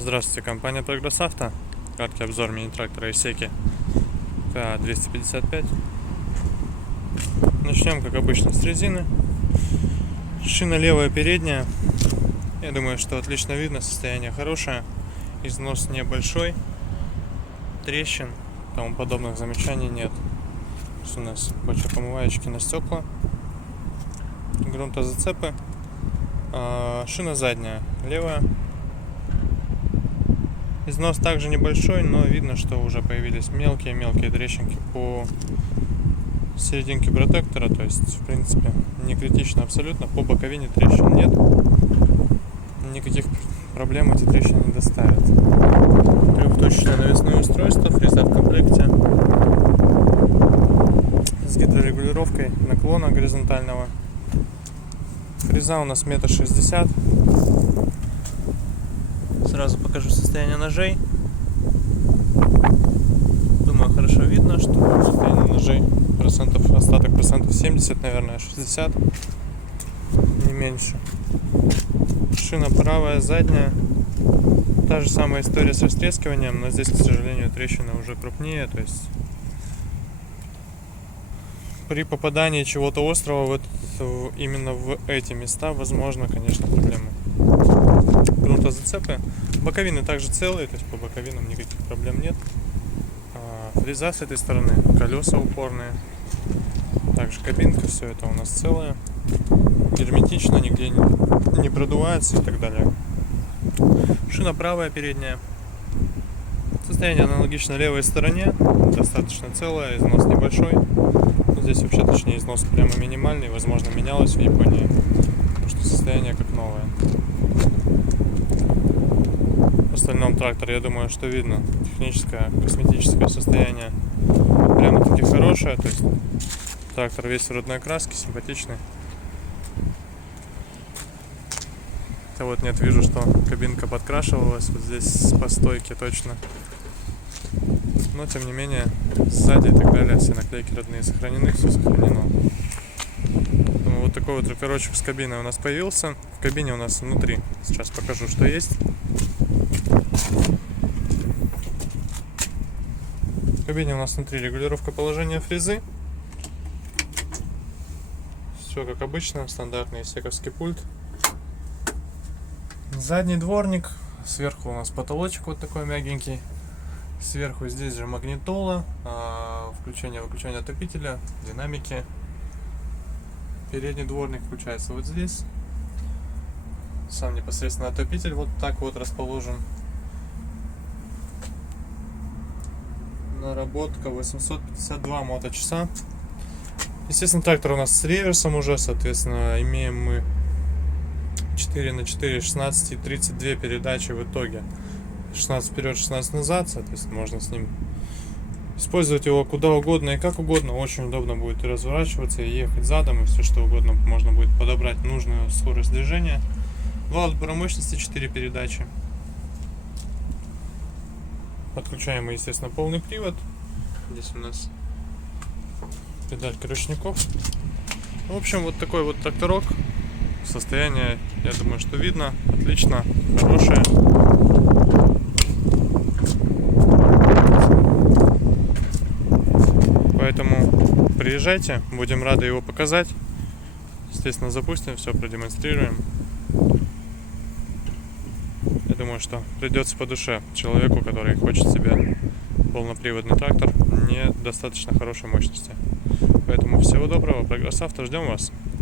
Здравствуйте, компания Прогресс Авто. Краткий обзор мини-трактора Исеки К255. Начнем, как обычно, с резины. Шина левая передняя. Я думаю, что отлично видно, состояние хорошее. Износ небольшой. Трещин, тому подобных замечаний нет. У нас бачок-омываечки на стекла. Грунтозацепы. Шина задняя, левая. Износ также небольшой, но видно, что уже появились мелкие трещинки по серединке протектора. То есть, в принципе, не критично абсолютно. По боковине трещин нет. Никаких проблем эти трещины не доставят. Трехточечное навесное устройство, фреза в комплекте. С гидрорегулировкой наклона горизонтального. Фреза у нас 1,60 м. Сразу покажу состояние ножей. Думаю, хорошо видно, что состояние ножей остаток процентов 70, наверное, 60, не меньше. Шина правая, задняя. Та же самая история с растрескиванием, но здесь, к сожалению, трещины уже крупнее. То есть при попадании чего-то острого именно в эти места, возможно, конечно, проблемы. Грунтозацепы. Боковины также целые, то есть по боковинам никаких проблем нет. Фреза с этой стороны, колеса упорные. Также кабинка, все это у нас целое. Герметично, нигде не продувается и так далее. Шина правая передняя. Состояние аналогично левой стороне. Достаточно целое, износ небольшой. Здесь вообще, точнее, износ прямо минимальный. Возможно, менялось в Японии. Потому что состояние как новое. В остальном трактор, я думаю, что видно. Техническое, косметическое состояние прямо-таки хорошее. То есть трактор весь в родной краске, симпатичный. Хотя вот нет, вижу, что кабинка подкрашивалась. Вот здесь по стойке точно. Но тем не менее, сзади и так далее, все наклейки родные сохранены, все сохранено. Поэтому вот такой вот тракторочек с кабиной у нас появился. В кабине у нас внутри, сейчас покажу, что есть. В кабине у нас внутри регулировка положения фрезы. Все как обычно, стандартный исековский пульт. Задний дворник, сверху у нас потолочек вот такой мягенький. Сверху здесь же магнитола, включение-выключение отопителя, динамики. Передний дворник включается вот здесь. Сам непосредственно отопитель вот так вот расположен. Наработка 852 моточаса. Естественно, трактор у нас с реверсом уже, соответственно, имеем мы 4х4, 16 и 32 передачи в итоге. 16 вперед, 16 назад, соответственно, можно с ним использовать его куда угодно и как угодно. Очень удобно будет и разворачиваться, и ехать задом, и все что угодно. Можно будет подобрать нужную скорость движения. Вал отбора мощности 4 передачи. Подключаем мы, естественно, полный привод. Здесь у нас педалька ручников. В общем, вот такой вот тракторок. Состояние, я думаю, что видно. Отлично, хорошее. Поэтому приезжайте, будем рады его показать. Естественно, запустим, все продемонстрируем. Я думаю, что придется по душе человеку, который хочет себе полноприводный трактор недостаточно хорошей мощности. Поэтому всего доброго, Прогресс Авто, ждем вас.